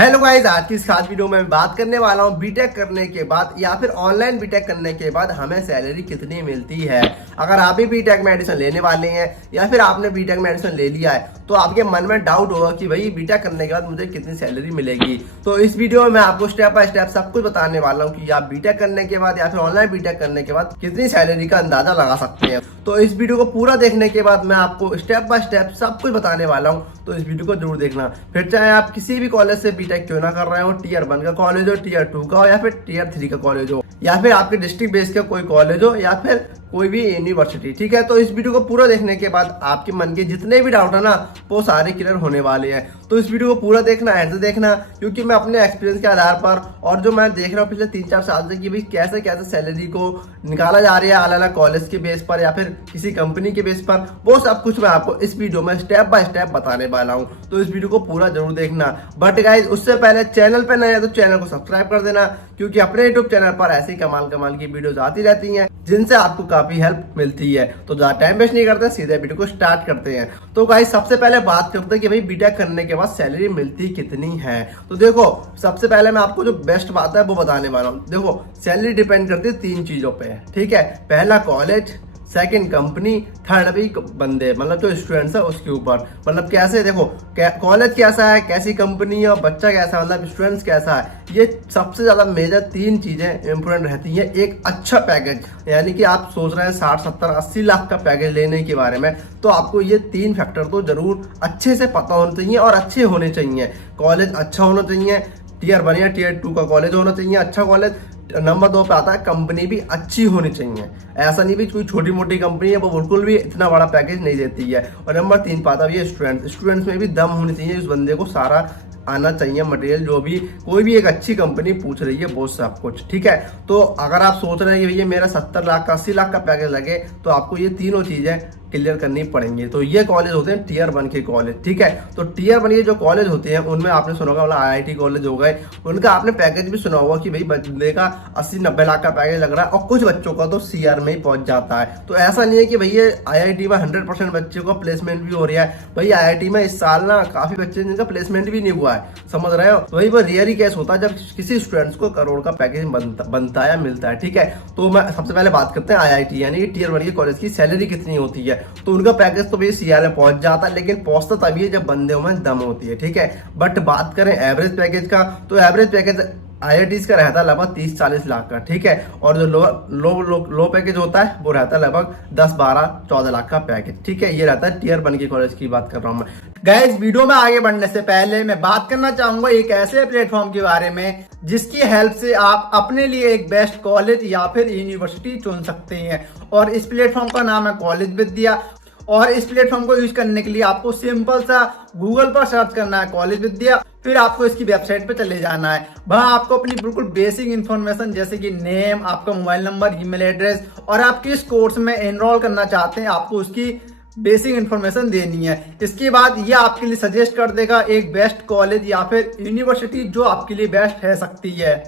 Hello guys, आज की इस खास वीडियो में मैं बात करने वाला हूँ बीटेक करने के बाद या फिर ऑनलाइन बीटेक करने के बाद हमें सैलरी कितनी मिलती है। अगर आप भी बीटेक में एडमिशन लेने वाले हैं या फिर आपने बीटेक में एडमिशन ले लिया है तो आपके मन में डाउट होगा कि भाई बीटेक करने के बाद मुझे कितनी सैलरी मिलेगी। तो इस वीडियो में मैं आपको स्टेप बाय स्टेप सब कुछ बताने वाला हूँ कि आप बीटेक करने के बाद या फिर ऑनलाइन बीटेक करने के बाद कितनी सैलरी का अंदाजा लगा सकते हैं। तो इस वीडियो को पूरा देखने के बाद मैं आपको स्टेप बाय स्टेप सब कुछ बताने वाला हूँ, तो इस वीडियो को जरूर देखना। फिर चाहे आप किसी भी कॉलेज से बीटेक क्यों ना कर रहे हो, टियर 1 का कॉलेज हो, टियर 2 का हो या फिर टियर 3 का कॉलेज हो या फिर आपके डिस्ट्रिक्ट बेस का कोई कॉलेज हो या फिर कोई भी यूनिवर्सिटी, ठीक है। तो इस वीडियो को पूरा देखने के बाद आपके मन के जितने भी डाउट है ना वो सारे क्लियर होने वाले हैं। तो इस वीडियो को पूरा देखना, ऐसे देखना, क्योंकि मैं अपने एक्सपीरियंस के आधार पर और जो मैं देख रहा हूँ पिछले 3-4 साल से कि भाई कैसे कैसे सैलरी को निकाला जा रहा है अलग अलग कॉलेज के बेस पर या फिर किसी कंपनी के बेस पर, वो सब कुछ मैं आपको इस वीडियो में स्टेप बाय स्टेप बताने वाला हूँ। तो इस वीडियो को पूरा जरूर देखना। बट गाइज उससे पहले चैनल पर नए हैं तो चैनल को सब्सक्राइब कर देना, क्योंकि अपने यूट्यूब चैनल पर ऐसी कमाल कमाल की वीडियोस आती रहती हैं जिनसे आपको काफी हेल्प मिलती है। तो ज्यादा टाइम वेस्ट नहीं करते, सीधे वीडियो को स्टार्ट करते हैं। तो गाइज सबसे पहले बात करते हैं कि भाई बीटेक करने के बाद सैलरी मिलती कितनी है। तो देखो, सबसे पहले मैं आपको जो बेस्ट बात है वो बताने वाला हूँ। देखो, सैलरी डिपेंड करती है 3 चीजों पे, ठीक है। पहला कॉलेज, सेकंड कंपनी, थर्ड भी बंदे, मतलब जो स्टूडेंट्स है उसके ऊपर। मतलब कैसे, देखो कॉलेज कैसा है, कैसी कंपनी है और बच्चा कैसा है, मतलब स्टूडेंट्स कैसा है, ये सबसे ज्यादा मेजर 3 चीजें इंपॉर्टेंट रहती है। एक अच्छा पैकेज, यानी कि आप सोच रहे हैं 60, 70, 80 लाख का पैकेज लेने के बारे में, तो आपको ये 3 फैक्टर तो जरूर अच्छे से पता होना चाहिए और अच्छे होने चाहिए। कॉलेज अच्छा होना चाहिए, टियर 1 या टियर 2 का कॉलेज होना चाहिए, अच्छा कॉलेज। नंबर 2 पे आता है कंपनी भी अच्छी होनी चाहिए। ऐसा नहीं भी कोई छोटी मोटी कंपनी है वो बिल्कुल भी इतना बड़ा पैकेज नहीं देती है। और नंबर 3 पे आता है स्टूडेंट्स में भी दम होनी चाहिए, उस बंदे को सारा आना चाहिए मटेरियल, जो भी कोई भी एक अच्छी कंपनी पूछ रही है वो सब कुछ, ठीक है। तो अगर आप सोच रहे हैं कि भैया मेरा 70 लाख का 80 लाख का पैकेज लगे, तो आपको ये तीनों चीजें क्लियर करनी पड़ेंगी। तो ये कॉलेज होते हैं टियर 1 के कॉलेज, ठीक है। तो टियर 1 के जो कॉलेज होते हैं उनमें आपने सुना होगा, मतलब आईआईटी कॉलेज हो गए, उनका आपने पैकेज भी सुना होगा कि भाई बंदे का 80-90 लाख का पैकेज लग रहा है और कुछ बच्चों का तो सीआर में ही पहुंच जाता है। तो ऐसा नहीं है कि भैया आईआईटी में 100% बच्चों का प्लेसमेंट भी हो रहा है। भाई आईआईटी में इस साल ना काफी बच्चे जिनका प्लेसमेंट भी नहीं हुआ है, समझ रहे हो। वही वो रेयर ही केस होता है जब किसी स्टूडेंट्स को करोड़ का पैकेज बनता है या मिलता है, ठीक है। तो मैं सबसे पहले बात करते हैं आईआईटी यानी कि टियर 1 के कॉलेज की सैलरी कितनी होती है। तो उनका पैकेज तो भी सीआर में पहुंच जाता है, लेकिन पहुंचता तभी है जब बंदे में दम होती है, ठीक है। बट बात करें एवरेज पैकेज का, तो एवरेज पैकेज आईआईटीज का रहता है लगभग 30-40 लाख का, ठीक है। और जो लो पैकेज होता है वो रहता है लगभग 10-12-14 लाख का पैकेज, ठीक है। ये रहता है टियर 1 के कॉलेज की बात कर रहा हूं मैं। गाइस वीडियो में आगे बढ़ने से पहले मैं बात करना चाहूंगा एक ऐसे प्लेटफॉर्म के बारे में जिसकी हेल्प से आप अपने लिए एक बेस्ट कॉलेज या फिर यूनिवर्सिटी चुन सकते हैं। और इस प्लेटफॉर्म का नाम है कॉलेज विद्या। और इस प्लेटफॉर्म को यूज करने के लिए आपको सिंपल सा गूगल पर सर्च करना है कॉलेज विद्या, फिर आपको इसकी वेबसाइट पे चले जाना है। वहां आपको अपनी बिल्कुल बेसिक इन्फॉर्मेशन जैसे कि नेम, आपका मोबाइल नंबर, ईमेल एड्रेस और आप किस कोर्स में एनरोल करना चाहते हैं, आपको उसकी बेसिक इन्फॉर्मेशन देनी है। इसके बाद ये आपके लिए सजेस्ट कर देगा एक बेस्ट कॉलेज या फिर यूनिवर्सिटी जो आपके लिए बेस्ट रह सकती है।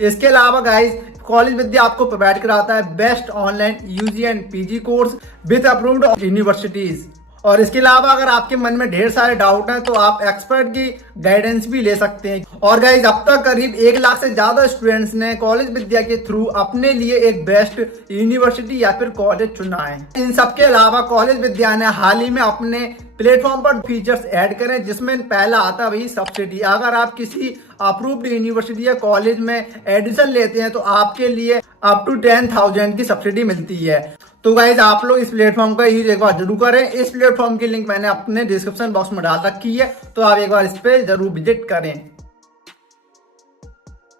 इसके अलावा गाइस कॉलेज विद्या आपको प्रोवाइड कराता है best online UG and PG course with approved universities. और इसके अलावा अगर आपके मन में ढेर सारे डाउट हैं तो आप एक्सपर्ट की गाइडेंस भी ले सकते हैं। और गाइज अब तक करीब 1 लाख से ज्यादा स्टूडेंट्स ने कॉलेज विद्या के थ्रू अपने लिए एक बेस्ट यूनिवर्सिटी या फिर कॉलेज चुना है। इन सबके अलावा कॉलेज विद्या ने हाल ही में अपने प्लेटफॉर्म पर फीचर्स ऐड करें, जिसमें पहला आता है वही सब्सिडी। अगर आप किसी अप्रूव्ड यूनिवर्सिटी या कॉलेज में एडमिशन लेते हैं तो आपके लिए अप टू 10,000 की सब्सिडी मिलती है। तो गाइज आप लोग इस प्लेटफॉर्म का यूज एक बार जरूर करें। इस प्लेटफॉर्म की लिंक मैंने अपने डिस्क्रिप्शन बॉक्स में डाल रखी है, तो आप एक बार इस पे जरूर विजिट करें।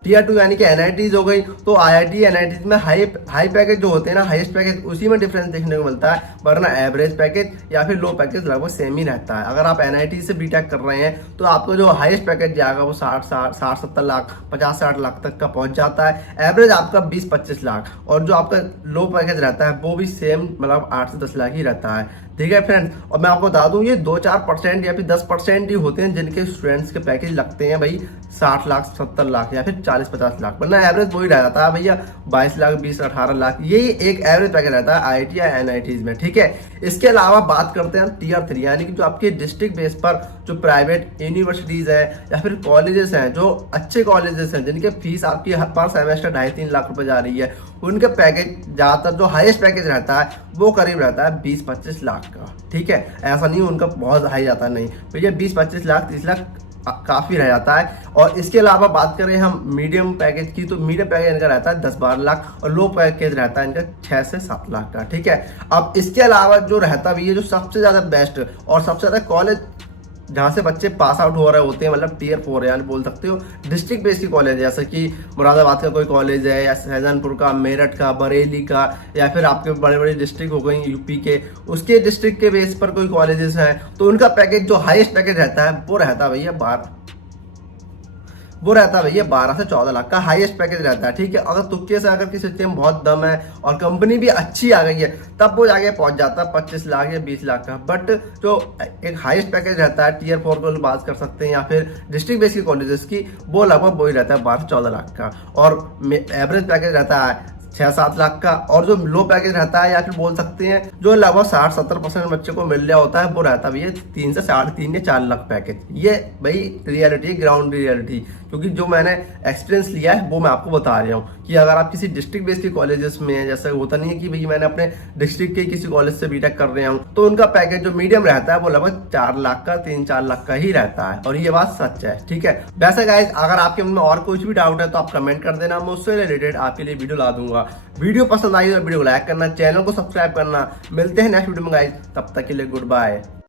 टियर 2 यानी कि एनआईटीज हो गई, तो आईआईटी एनआईटीज में हाई पैकेज जो होते हैं ना, हाईएस्ट पैकेज, उसी में डिफरेंस देखने को मिलता है, वरना एवरेज पैकेज या फिर लो पैकेज लगभग सेम ही रहता है। अगर आप एनआईटी से बीटेक कर रहे हैं तो आपको जो हाईएस्ट पैकेज जाएगा वो 60-70 लाख, 50-60 लाख तक का पहुंच जाता है। एवरेज आपका 20-25 लाख, और जो आपका लो पैकेज रहता है वो भी सेम, मतलब 8 से 10 लाख ही रहता है। ठीक है फ्रेंड्स। और मैं आपको बता दूं ये 2-4% या फिर 10% ही होते हैं जिनके स्टूडेंट्स के पैकेज लगते हैं भाई 60 लाख 70 लाख या फिर 40-50 लाख, वरना एवरेज वही रहता है भैया 22 लाख 20-18 लाख, यही एक एवरेज पैकेज रहता है IIT या NITs में। ठीक है, इसके अलावा बात करते हैं हम Tier 3 यानी कि जो आपके डिस्ट्रिक्ट बेस पर जो प्राइवेट यूनिवर्सिटीज है या फिर कॉलेजेस हैं, जो अच्छे कॉलेजेस हैं जिनके फीस आपकी पर सेमेस्टर 2.5-3 लाख रुपए जा रही है, उनके पैकेज ज्यादातर जो हाईएस्ट पैकेज रहता है वो करीब रहता है 20-25 लाख का। ठीक है, ऐसा नहीं उनका बहुत हाई जाता नहीं भैया, 20-25 लाख 30 लाख काफी रह जाता है। और इसके अलावा बात करें हम मीडियम पैकेज की, तो मीडियम पैकेज इनका रहता है 10-12 लाख और लो पैकेज रहता है इनका 6 से 7 लाख का। ठीक है, अब इसके अलावा जो रहता भी है जो सबसे ज्यादा बेस्ट और सबसे ज्यादा कॉलेज जहाँ से बच्चे पास आउट हो रहे होते हैं, मतलब Tier 4 यानी बोल सकते हो डिस्ट्रिक्ट बेस की कॉलेज, जैसे कि मुरादाबाद का कोई कॉलेज है या शाहजहानपुर का, मेरठ का, बरेली का, या फिर आपके बड़े बड़े डिस्ट्रिक्ट हो गई यूपी के, उसके डिस्ट्रिक्ट के बेस पर कोई कॉलेजेस हैं, तो उनका पैकेज जो हाईएस्ट पैकेज रहता है वो रहता है भैया 12 से 14 लाख का हाईएस्ट पैकेज रहता है। ठीक है, अगर तुक्के से अगर किसी सिस्टम बहुत दम है और कंपनी भी अच्छी आ गई है तब वो जाके पहुंच जाता है 25 लाख या 20 लाख का। बट जो एक हाईएस्ट पैकेज रहता है Tier 4 को बात कर सकते हैं या फिर डिस्ट्रिक्ट बेस की कॉलेजेस की, वो लगभग वही रहता है 12 से 14 लाख का, और एवरेज पैकेज रहता है 6-7 लाख का। और जो लो पैकेज रहता है या फिर बोल सकते हैं जो लगभग 60-70% बच्चे को मिल रहा होता है वो रहता है भैया 3 से 3.5 या 4 लाख पैकेज। ये भाई रियलिटी, ग्राउंड रियलिटी, क्योंकि जो मैंने एक्सपीरियंस लिया है वो मैं आपको बता रहा हूँ कि अगर आप किसी डिस्ट्रिक्ट बेस के कॉलेजेस में, जैसे होता नहीं है कि भाई मैंने अपने डिस्ट्रिक्ट के किसी कॉलेज से बीटेक कर रहा हूँ, तो उनका पैकेज जो मीडियम रहता है वो लगभग 4 लाख का 3-4 लाख का ही रहता है, और ये बात सच है। ठीक है, वैसे गाइस अगर आपके मन में और कुछ भी डाउट है तो आप कमेंट कर देना, मैं उससे रिलेटेड आपके लिए वीडियो ला दूंगा। वीडियो पसंद आई तो वीडियो को लाइक करना, चैनल को सब्सक्राइब करना। मिलते हैं नेक्स्ट वीडियो में गाइस, तब तक के लिए गुड बाय।